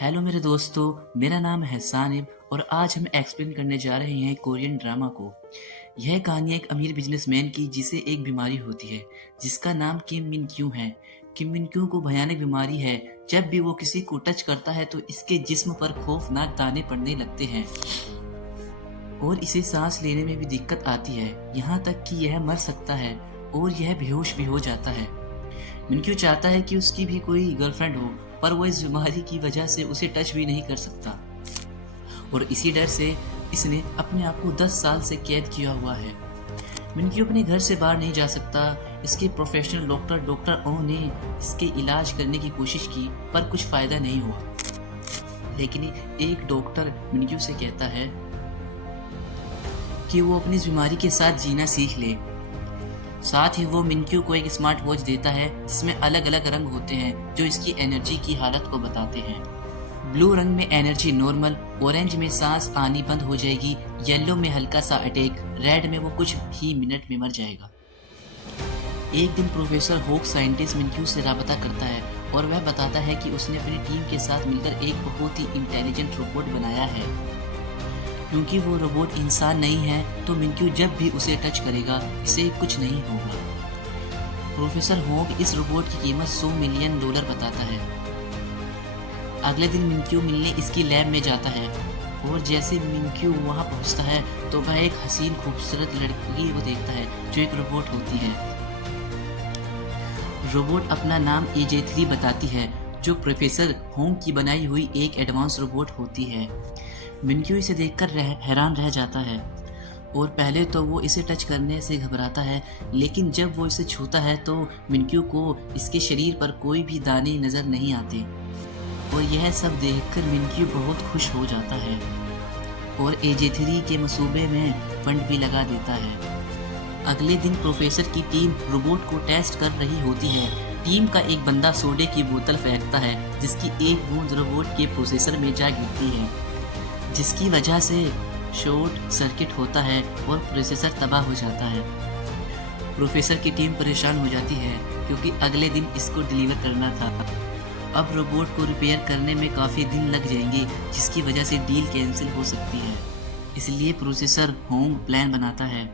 Hello मेरे दोस्तों, मेरा नाम है सानिब और आज हम एक्सप्लेन करने जा रहे हैं कोरियन ड्रामा को। यह कहानी एक अमीर बिजनेसमैन की जिसे एक बीमारी होती है जिसका नाम किम मिन क्यू है। किम मिन क्यू को भयानक बीमारी है। जब भी वो किसी को टच करता है तो इसके जिस्म पर खौफनाक दाने पड़ने लगते हैं और इसे सांस लेने में भी दिक्कत आती है, यहाँ तक कि यह मर सकता है और यह बेहोश भी हो जाता है। मिनक्यू चाहता है कि उसकी भी कोई गर्लफ्रेंड हो, पर वो इस बीमारी की वजह से उसे टच भी नहीं कर सकता और इसी डर से इसने अपने आप को 10 साल से कैद किया हुआ है। मिनक्यू अपने घर से बाहर नहीं जा सकता। इसके प्रोफेशनल डॉक्टर ओ ने इसके इलाज करने की कोशिश की पर कुछ फायदा नहीं हुआ। लेकिन एक डॉक्टर मिनक्यू से कहता है कि वो अपनी इस बीमारी के साथ जीना सीख ले। साथ ही वो मिनक्यू को एक स्मार्ट वॉच देता है जिसमें अलग अलग रंग होते हैं जो इसकी एनर्जी की हालत को बताते हैं। ब्लू रंग में एनर्जी नॉर्मल, ऑरेंज में सांस आनी बंद हो जाएगी, येलो में हल्का सा अटैक, रेड में वो कुछ ही मिनट में मर जाएगा। एक दिन प्रोफेसर होक साइंटिस्ट मिनक्यू से राबता करता है और वह बताता है कि उसने अपनी टीम के साथ मिलकर एक बहुत ही इंटेलिजेंट रोबोट बनाया है। क्योंकि वो रोबोट इंसान नहीं है तो मिनक्यू जब भी उसे टच करेगा इसे कुछ नहीं होगा। प्रोफेसर होंग इस रोबोट की कीमत $100 मिलियन बताता है। अगले दिन मिनक्यू मिलने इसकी लैब में जाता है और जैसे मिनक्यू वहां पहुंचता है तो वह एक हसीन खूबसूरत लड़की को देखता है जो एक रोबोट होती है। रोबोट अपना नाम AJ3 बताती है जो प्रोफेसर होंग की बनाई हुई एक एडवांस रोबोट होती है। मिनक्यू इसे देखकर हैरान रह जाता है और पहले तो वो इसे टच करने से घबराता है, लेकिन जब वो इसे छूता है तो मिनक्यू को इसके शरीर पर कोई भी दाने नजर नहीं आते और यह सब देखकर मिनक्यू बहुत खुश हो जाता है और AJ3 के मंसूबे में फंड भी लगा देता है। अगले दिन प्रोफेसर की टीम रोबोट को टेस्ट कर रही होती है। टीम का एक बंदा सोडे की बोतल फेंकता है जिसकी एक बूंद रोबोट के प्रोसेसर में जा गिरती है, जिसकी वजह से शॉर्ट सर्किट होता है और प्रोसेसर तबाह हो जाता है। प्रोफेसर की टीम परेशान हो जाती है क्योंकि अगले दिन इसको डिलीवर करना था। अब रोबोट को रिपेयर करने में काफ़ी दिन लग जाएंगे जिसकी वजह से डील कैंसिल हो सकती है। इसलिए प्रोसेसर होंग प्लान बनाता है।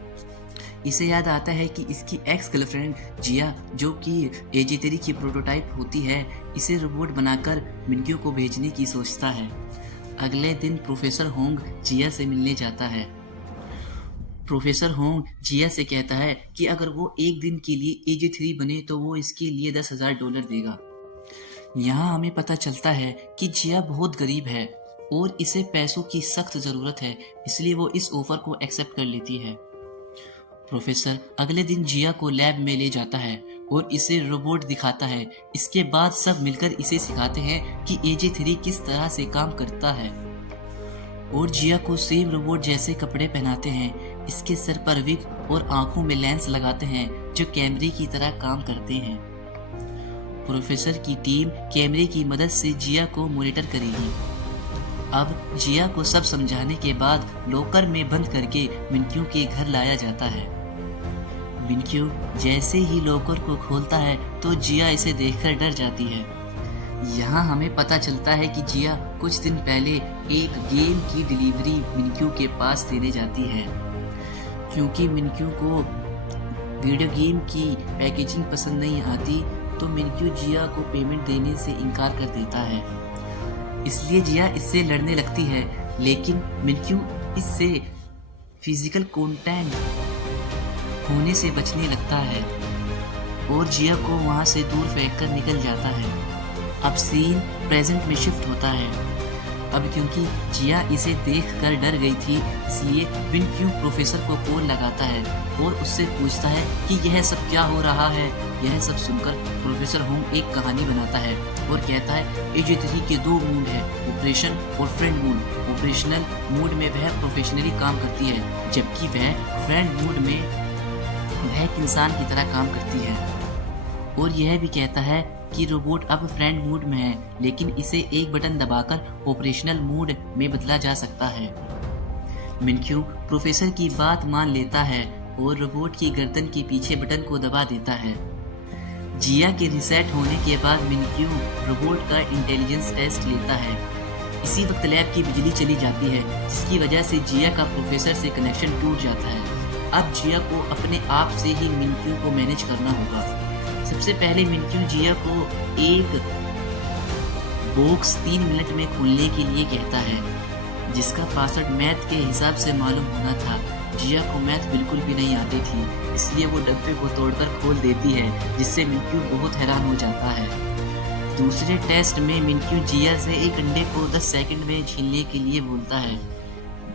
इसे याद आता है कि इसकी एक्स गर्लफ्रेंड जिया जो कि AJ3 की प्रोटोटाइप होती है, इसे रोबोट बनाकर मिनक्यू को भेजने की सोचता है। अगले दिन प्रोफेसर होंग जिया से मिलने जाता है। प्रोफेसर होंग जिया से कहता है कि अगर वो एक दिन के लिए AJ3 बने तो वो इसके लिए $10,000 देगा। यहाँ हमें पता चलता है कि जिया बहुत गरीब है और इसे पैसों की सख्त ज़रूरत है, इसलिए वो इस ऑफर को एक्सेप्ट कर लेती है। प्रोफेसर अगले दिन जिया को लैब में ले जाता है और इसे रोबोट दिखाता है। इसके बाद सब मिलकर इसे सिखाते हैं कि AJ3 किस तरह से काम करता है और जिया को सेम रोबोट जैसे कपड़े पहनाते हैं। इसके सर पर विग और आंखों में लेंस लगाते हैं जो कैमरे की तरह काम करते हैं। प्रोफेसर की टीम कैमरे की मदद से जिया को मॉनिटर करेगी। अब जिया को सब समझाने के बाद लॉकर में बंद करके मिनक्यू के घर लाया जाता है। मिनक्यू जैसे ही लॉकर को खोलता है तो जिया इसे देखकर डर जाती है। यहाँ हमें पता चलता है कि जिया कुछ दिन पहले एक गेम की डिलीवरी मिनक्यू के पास देने जाती है। क्योंकि मिनक्यू को वीडियो गेम की पैकेजिंग पसंद नहीं आती तो मिनक्यू जिया को पेमेंट देने से इनकार कर देता है। इसलिए जिया इससे लड़ने लगती है, लेकिन मिनक्यू इससे फिजिकल कांटेक्ट होने से बचने लगता है और जिया को वहां से दूर फेंककर निकल जाता है। अब सीन प्रेजेंट में शिफ्ट होता है। अब क्योंकि जिया इसे देखकर डर गई थी इसलिए मिनक्यू प्रोफेसर को कॉल लगाता है और उससे पूछता है कि यह सब क्या हो रहा है। यह सब सुनकर प्रोफेसर होंग एक कहानी बनाता है और कहता है AJ3 के 2 मूड है, ऑपरेशन और फ्रेंड मूड। ऑपरेशनल मूड में वह प्रोफेशनली काम करती है जबकि वह फ्रेंड मूड में वह एक इंसान की तरह काम करती है। और यह भी कहता है कि रोबोट अब फ्रेंड मूड में है, लेकिन इसे एक बटन दबाकर ऑपरेशनल मूड में बदला जा सकता है। मिनक्यू प्रोफेसर की बात मान लेता है और रोबोट की गर्दन के पीछे बटन को दबा देता है। जिया के रीसेट होने के बाद मिनक्यू रोबोट का इंटेलिजेंस टेस्ट लेता है। इसी वक्त लैब की बिजली चली जाती है, जिसकी वजह से जिया का प्रोफेसर से कनेक्शन टूट जाता है। अब जिया को अपने आप से ही मिनक्यू को मैनेज करना होगा। सबसे पहले मिनक्यू जिया को एक बॉक्स 3 मिनट में खोलने के लिए कहता है, जिसका पासवर्ड मैथ के हिसाब से मालूम होना था। जिया को मैथ बिल्कुल भी नहीं आती थी, इसलिए वो डब्बे को तोड़कर खोल देती है, जिससे मिनक्यू बहुत हैरान हो जाता है। दूसरे टेस्ट में मिनक्यू जिया से एक अंडे को 10 सेकंड में छीलने के लिए बोलता है।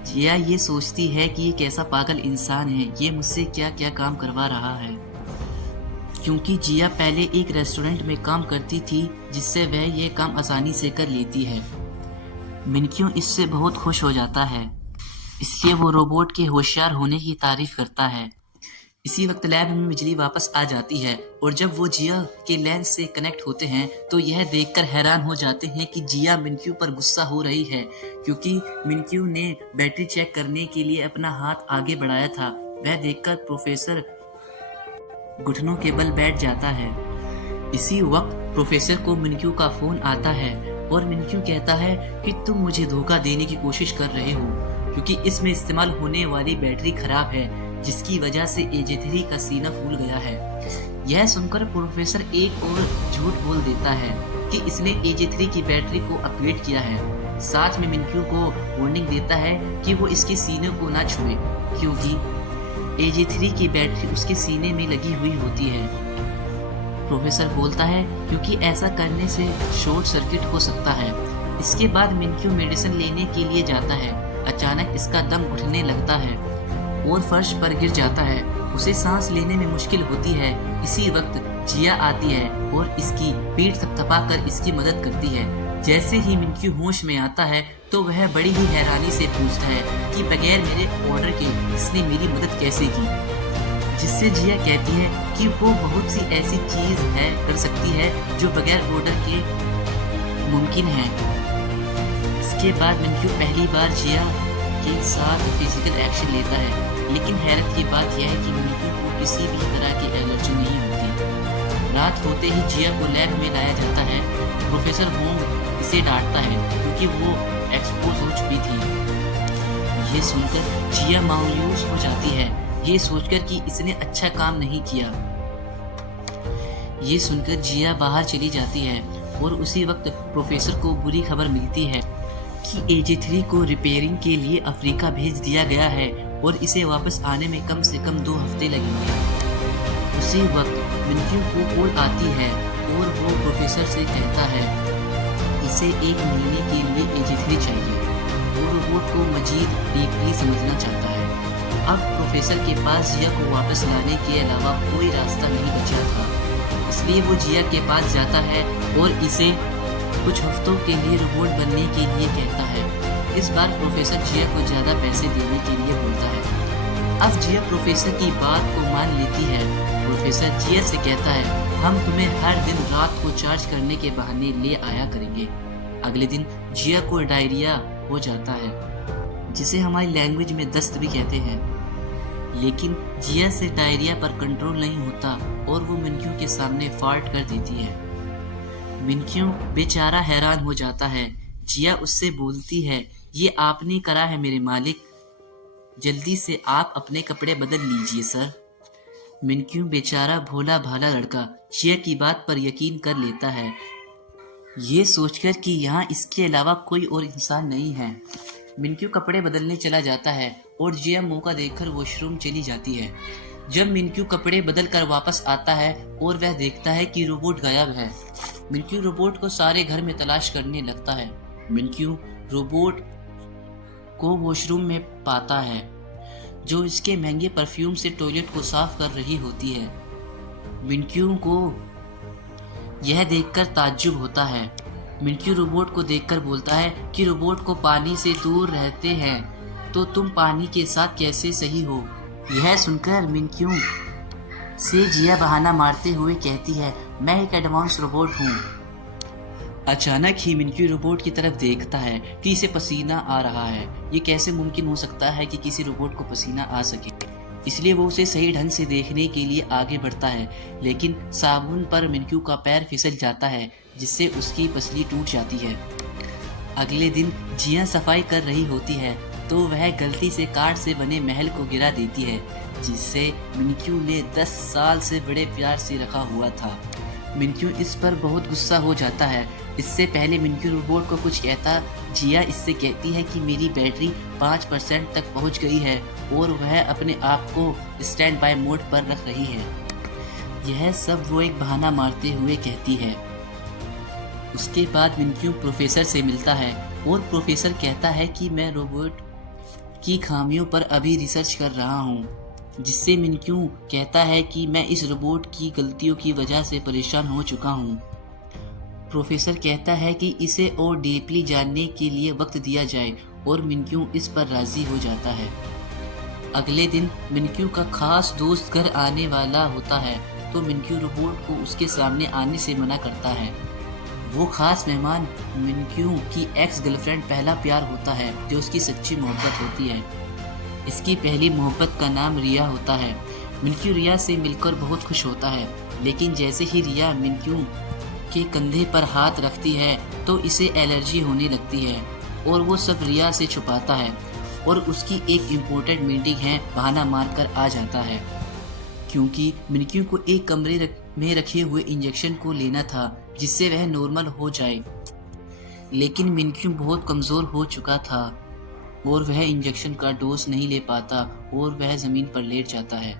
जिया ये सोचती है कि ये कैसा पागल इंसान है, ये मुझसे क्या क्या काम करवा रहा है, क्योंकि जिया पहले एक रेस्टोरेंट में काम करती थी, जिससे वह ये काम आसानी से कर लेती है। मिनक्यू इससे बहुत खुश हो जाता है, इसलिए वो रोबोट के होशियार होने की तारीफ करता है। इसी वक्त लैब में बिजली वापस आ जाती है और जब वो जिया के लेंस से कनेक्ट होते हैं तो यह देखकर हैरान हो जाते हैं कि जिया मिनक्यू पर गुस्सा हो रही है, क्योंकि मिनक्यू ने बैटरी चेक करने के लिए अपना हाथ आगे बढ़ाया था। वह देखकर प्रोफेसर घुटनों के बल बैठ जाता है। इसी वक्त प्रोफेसर को मिनक्यू का फोन आता है और मिनक्यू कहता है कि तुम मुझे धोखा देने की कोशिश कर रहे हो, क्योंकि इसमें इस्तेमाल होने वाली बैटरी खराब है, जिसकी वजह से AJ3 का सीना फूल गया है। यह सुनकर प्रोफेसर एक और झूठ बोल देता है कि इसने AJ3 की बैटरी को अपग्रेड किया है। साथ में मिनक्यू को वार्निंग देता है कि वो इसके सीने को ना छुए, क्योंकि AJ3 की बैटरी उसके सीने में लगी हुई होती है। प्रोफेसर बोलता है क्योंकि ऐसा करने से शॉर्ट सर्किट हो सकता है। इसके बाद मिनक्यू मेडिसिन लेने के लिए जाता है। अचानक इसका दम घुटने लगता है और फर्श पर गिर जाता है। उसे सांस लेने में मुश्किल होती है। इसी वक्त जिया आती है और इसकी पीठ थपथपाकर इसकी मदद करती है। जैसे ही मिनक्यू होश में आता है तो वह बड़ी ही हैरानी से पूछता है कि बगैर मेरे ऑर्डर के इसने मेरी मदद कैसे की, जिससे जिया कहती है कि वो बहुत सी ऐसी चीज है कर सकती है जो बगैर ऑर्डर के मुमकिन है। इसके बाद मिनक्यू पहली बार जिया के साथ फिजिकल एक्शन लेता है, लेकिन हैरत की बात यह है कि मिनक्यू को किसी भी तरह की एलर्जी नहीं होती। रात होते ही जिया को लैब में लाया जाता है। प्रोफेसर होंग इसे डांटता है क्योंकि वो एक्सपोज हो चुकी थी। ये सुनकर जिया मायूस हो जाती है, ये सोचकर कि इसने अच्छा काम नहीं किया। ये सुनकर जिया बाहर चली जाती है और उसी वक्त प्रोफेसर को बुरी खबर मिलती है कि AJ3 को रिपेयरिंग के लिए अफ्रीका भेज दिया गया है और इसे वापस आने में कम से कम 2 हफ्ते लगेंगे। उसी वक्त मिनक्यू को कॉल आती है और वो प्रोफेसर से कहता है इसे 1 महीने के लिए AJ3 चाहिए। वो रोबोट को मजीद डीपली समझना चाहता है। अब प्रोफेसर के पास जिया को वापस लाने के अलावा कोई रास्ता नहीं बचा था, इसलिए वो जिया के पास जाता है और इसे कुछ हफ्तों के लिए रोबोट बनने के लिए कहता है। इस बार प्रोफेसर जिया को ज़्यादा पैसे देने के लिए बोलता है। अब जिया प्रोफेसर की बात को मान लेती है। प्रोफेसर जिया से कहता है हम तुम्हें हर दिन रात को चार्ज करने के बहाने ले आया करेंगे। अगले दिन जिया को डायरिया हो जाता है, जिसे हमारी लैंग्वेज में दस्त भी कहते हैं। लेकिन जिया से डायरिया पर कंट्रोल नहीं होता और वो मिनक्यू के सामने फार्ट कर देती है। मिनक्यू बेचारा हैरान हो जाता है। जिया उससे बोलती है ये आपने करा है मेरे मालिक, जल्दी से आप अपने कपड़े बदल लीजिए सर। मिनक्यू बेचारा भोला भाला लड़का जिया की बात पर यकीन कर लेता है, ये सोचकर कि यहाँ इसके अलावा कोई और इंसान नहीं है। मिनक्यू कपड़े बदलने चला जाता है और जिया मौका देखकर वॉशरूम चली जाती है। जब मिनक्यू कपड़े बदल कर वापस आता है और वह देखता है कि रोबोट गायब है। मिनक्यू रोबोट को सारे घर में तलाश करने लगता है। मिनक्यू रोबोट को वॉशरूम में पाता है, जो इसके महंगे परफ्यूम से टॉयलेट को साफ कर रही होती है। मिनक्यू को यह देखकर ताज्जुब होता है। मिनक्यू रोबोट को देखकर बोलता है कि रोबोट को पानी से दूर रहते हैं तो तुम पानी के साथ कैसे सही हो। यह सुनकर मिनक्यू से जिया बहाना मारते हुए कहती है मैं एक एडवांस रोबोट हूँ। अचानक ही मिनक्यू रोबोट की तरफ देखता है कि इसे पसीना आ रहा है। ये कैसे मुमकिन हो सकता है कि किसी रोबोट को पसीना आ सके। इसलिए वो उसे सही ढंग से देखने के लिए आगे बढ़ता है, लेकिन साबुन पर मिनक्यू का पैर फिसल जाता है, जिससे उसकी पसली टूट जाती है। अगले दिन जिया सफाई कर रही होती है तो वह गलती से काठ से बने महल को गिरा देती है, जिसे मिनक्यू ने 10 साल से बड़े प्यार से रखा हुआ था। मिनक्यू इस पर बहुत गुस्सा हो जाता है। इससे पहले मिनक्यू रोबोट को कुछ कहता, जिया इससे कहती है कि मेरी बैटरी 5% तक पहुंच गई है और वह अपने आप को स्टैंड बाय मोड पर रख रही है। यह सब वो एक बहाना मारते हुए कहती है। उसके बाद मिनक्यू प्रोफेसर से मिलता है और प्रोफेसर कहता है कि मैं रोबोट की खामियों पर अभी रिसर्च कर रहा हूँ, जिससे मिनक्यू कहता है कि मैं इस रोबोट की गलतियों की वजह से परेशान हो चुका हूँ। प्रोफेसर कहता है कि इसे और डीपली जानने के लिए वक्त दिया जाए और मिनक्यू इस पर राजी हो जाता है। अगले दिन मिनक्यू का खास दोस्त घर आने वाला होता है तो मिनक्यू रोबोट को उसके सामने आने से मना करता है। वो खास मेहमान मिनक्यू की एक्स गर्लफ्रेंड पहला प्यार होता है, जो उसकी सच्ची मोहब्बत होती है। इसकी पहली मोहब्बत का नाम रिया होता है। मिनक्यू रिया से मिलकर बहुत खुश होता है, लेकिन जैसे ही रिया मिनक्यू के कंधे पर हाथ रखती है तो इसे एलर्जी होने लगती है और वो सब रिया से छुपाता है और उसकी एक इम्पोर्टेंट मीटिंग है बहाना मारकर आ जाता है, क्योंकि मिनक्यू को एक कमरे में रखे हुए इंजेक्शन को लेना था जिससे वह नॉर्मल हो जाए। लेकिन मिनक्यू बहुत कमज़ोर हो चुका था और वह इंजेक्शन का डोज नहीं ले पाता और वह ज़मीन पर लेट जाता है।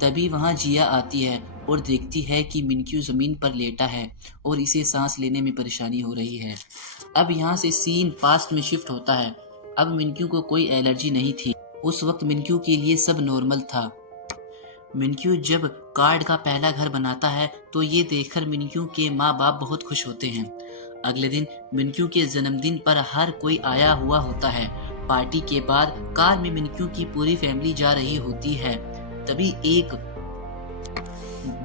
तभी वहाँ जिया आती है और देखती है कि मिनक्यू ज़मीन पर लेटा है और इसे सांस लेने में परेशानी हो रही है। अब यहाँ से सीन पास्ट में शिफ्ट होता है। अब मिनक्यू को कोई एलर्जी नहीं थी। उस वक्त मिनक्यू के लिए सब नॉर्मल था। मिनक्यू जब कार्ड का पहला घर बनाता है तो ये देखकर मिनक्यू के माँ बाप बहुत खुश होते हैं। अगले दिन मिनक्यू के जन्मदिन पर हर कोई आया हुआ होता है। पार्टी के बाद कार में मिनक्यू की पूरी फैमिली जा रही होती है। तभी एक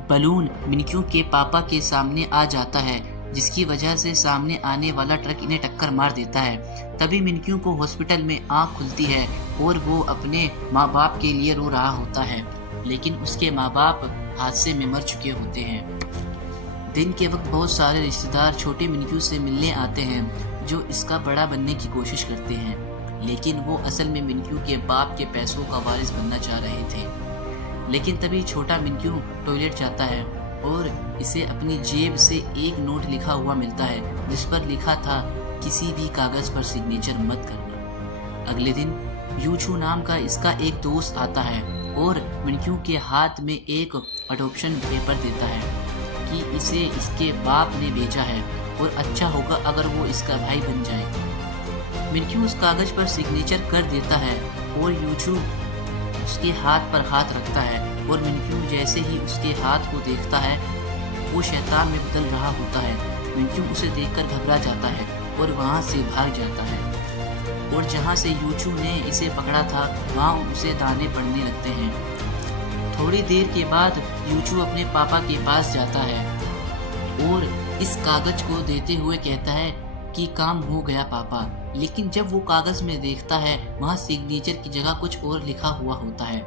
बलून मिनक्यू के पापा के सामने आ जाता है, जिसकी वजह से सामने आने वाला ट्रक इन्हें टक्कर मार देता है। तभी मिनक्यू को हॉस्पिटल में आँख खुलती है और वो अपने माँ बाप के लिए रो रहा होता है, लेकिन उसके माँ बाप हादसे में मर चुके होते हैं। दिन के वक्त बहुत सारे रिश्तेदार छोटे मिनक्यू से मिलने आते हैं, जो इसका बड़ा बनने की कोशिश करते हैं, लेकिन वो असल में मिनक्यू के बाप के पैसों का वारिस बनना चाह रहे थे। लेकिन तभी छोटा मिनक्यू टॉयलेट जाता है और इसे अपनी जेब से एक नोट लिखा हुआ मिलता है, जिस पर लिखा था किसी भी कागज पर सिग्नेचर मत करना। अगले दिन यूचू नाम का इसका एक दोस्त आता है और मिनक्यू के हाथ में एक अडॉप्शन पेपर देता है कि इसे इसके बाप ने भेजा है और अच्छा होगा अगर वो इसका भाई बन जाए। मिनक्यू उस कागज पर सिग्नेचर कर देता है और यूचू उसके हाथ पर हाथ रखता है और मिनक्यू जैसे ही उसके हाथ को देखता है वो शैतान में बदल रहा होता है। मिनक्यू उसे देखकर घबरा जाता है और वहाँ से भाग जाता है और जहाँ से यूचू ने इसे पकड़ा था वहाँ उसे दाने पड़ने लगते हैं। थोड़ी देर के बाद यूचू अपने पापा के पास जाता है और इस कागज को देते हुए कहता है कि काम हो गया पापा। लेकिन जब वो कागज में देखता है वहाँ सिग्नेचर की जगह कुछ और लिखा हुआ होता है।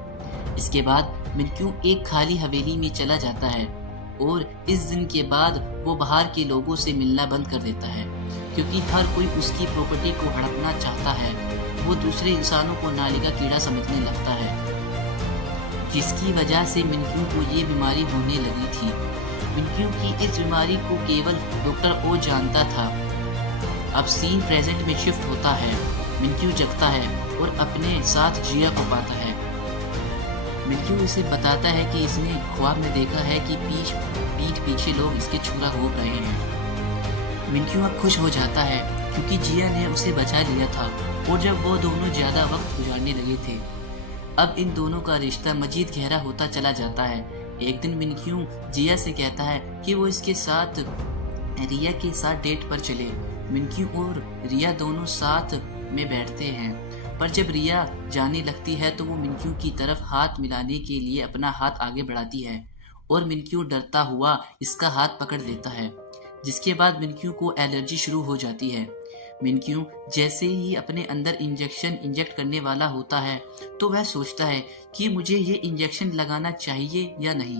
इसके बाद मिनक्यू एक खाली हवेली में चला जाता है और इस दिन के बाद वो बाहर के लोगों से मिलना बंद कर देता है, क्योंकि हर कोई उसकी प्रॉपर्टी को हड़पना चाहता है। वो दूसरे इंसानों को नाली का कीड़ा समझने लगता है, जिसकी वजह से मिनक्यू को ये बीमारी होने लगी थी। मिनक्यू की इस बीमारी को केवल डॉक्टर ओ जानता था। अब सीन प्रेजेंट में शिफ्ट होता है। मिनक्यू जगता है और अपने साथ जिया को पाता है। मिनक्यू इसे बताता है कि इसने ख्वाब में देखा है कि पीठ पीछे लोग इसके छुरा घोंप रहे हैं। मिनक्यू अब खुश हो जाता है क्योंकि जिया ने उसे बचा लिया था और जब वो दोनों ज़्यादा वक्त गुजारने लगे थे। अब इन दोनों का रिश्ता मजीद गहरा होता चला जाता है। एक दिन मिनक्यू जिया से कहता है कि वो इसके साथ रिया के साथ डेट पर चले। मिनक्यू और रिया दोनों साथ में बैठते हैं, पर जब रिया जाने लगती है तो वो मिनक्यू की तरफ हाथ मिलाने के लिए अपना हाथ आगे बढ़ाती है और मिनक्यू डरता हुआ इसका हाथ पकड़ लेता है, जिसके बाद मिनक्यू को एलर्जी शुरू हो जाती है। मिनक्यू जैसे ही अपने अंदर इंजेक्ट करने वाला होता है तो वह सोचता है कि मुझे ये इंजेक्शन लगाना चाहिए या नहीं,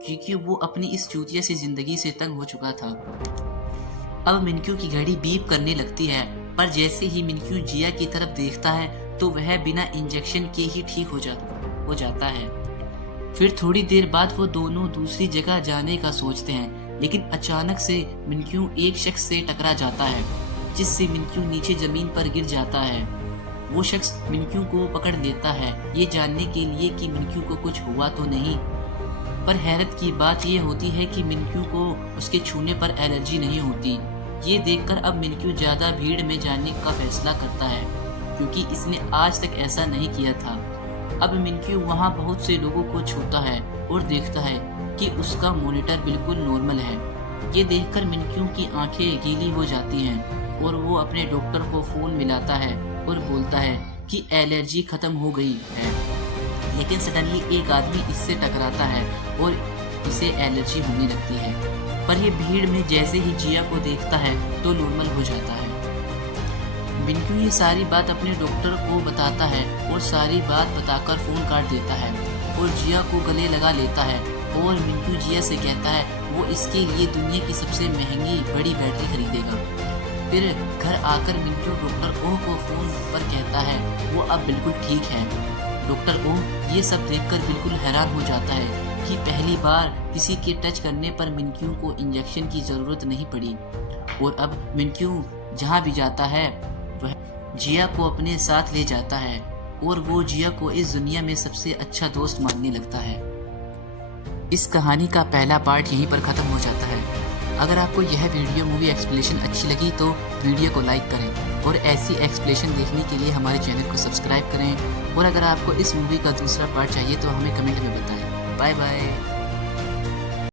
क्योंकि वो अपनी इस चूतिया सी जिंदगी से तंग हो चुका था। अब मिनक्यू की घड़ी बीप करने लगती है, पर जैसे ही मिनक्यू जिया की तरफ देखता है तो वह बिना इंजेक्शन के ही ठीक हो जाता है। फिर थोड़ी देर बाद वो दोनों दूसरी जगह जाने का सोचते हैं, लेकिन अचानक से मिनक्यू एक शख्स से टकरा जाता है, जिससे मिनक्यू नीचे जमीन पर गिर जाता है। वो शख्स मिनक्यू को पकड़ लेता है, ये जानने के लिए कि मिनक्यू को कुछ हुआ तो नहीं। पर हैरत की बात ये होती है कि मिनक्यू को उसके छूने पर एलर्जी नहीं होती। ये देखकर अब मिनक्यू ज्यादा भीड़ में जाने का फैसला करता है, क्योंकि इसने आज तक ऐसा नहीं किया था। अब मिनक्यू वहाँ बहुत से लोगों को छूता है और देखता है कि उसका मॉनिटर बिल्कुल नॉर्मल है। ये देखकर मिनक्यू की आंखें गीली हो जाती हैं और वो अपने डॉक्टर को फोन मिलाता है और बोलता है कि एलर्जी खत्म हो गई है। लेकिन सडनली एक आदमी इससे टकराता है और इसे एलर्जी होने लगती है, पर ये भीड़ में जैसे ही जिया को देखता है तो नॉर्मल हो जाता है। मिनक्यू ये सारी बात अपने डॉक्टर को बताता है और सारी बात बताकर फोन काट देता है और जिया को गले लगा लेता है। और मिनक्यू जिया से कहता है वो इसके लिए दुनिया की सबसे महंगी बड़ी बैटरी खरीदेगा। फिर घर आकर मिनक्यू डॉक्टर ओह को फोन पर कहता है वो अब बिल्कुल ठीक है। डॉक्टर ओह ये सब देखकर बिल्कुल हैरान हो जाता है कि पहली बार किसी के टच करने पर मिनक्यू को इंजेक्शन की ज़रूरत नहीं पड़ी। और अब मिनक्यू जहाँ भी जाता है वह जिया को अपने साथ ले जाता है और वो जिया को इस दुनिया में सबसे अच्छा दोस्त मानने लगता है। इस कहानी का पहला पार्ट यहीं पर ख़त्म हो जाता है। अगर आपको यह वीडियो मूवी एक्सप्लेनेशन अच्छी लगी तो वीडियो को लाइक करें और ऐसी एक्सप्लेनेशन देखने के लिए हमारे चैनल को सब्सक्राइब करें। और अगर आपको इस मूवी का दूसरा पार्ट चाहिए तो हमें कमेंट में बताएं। Bye bye.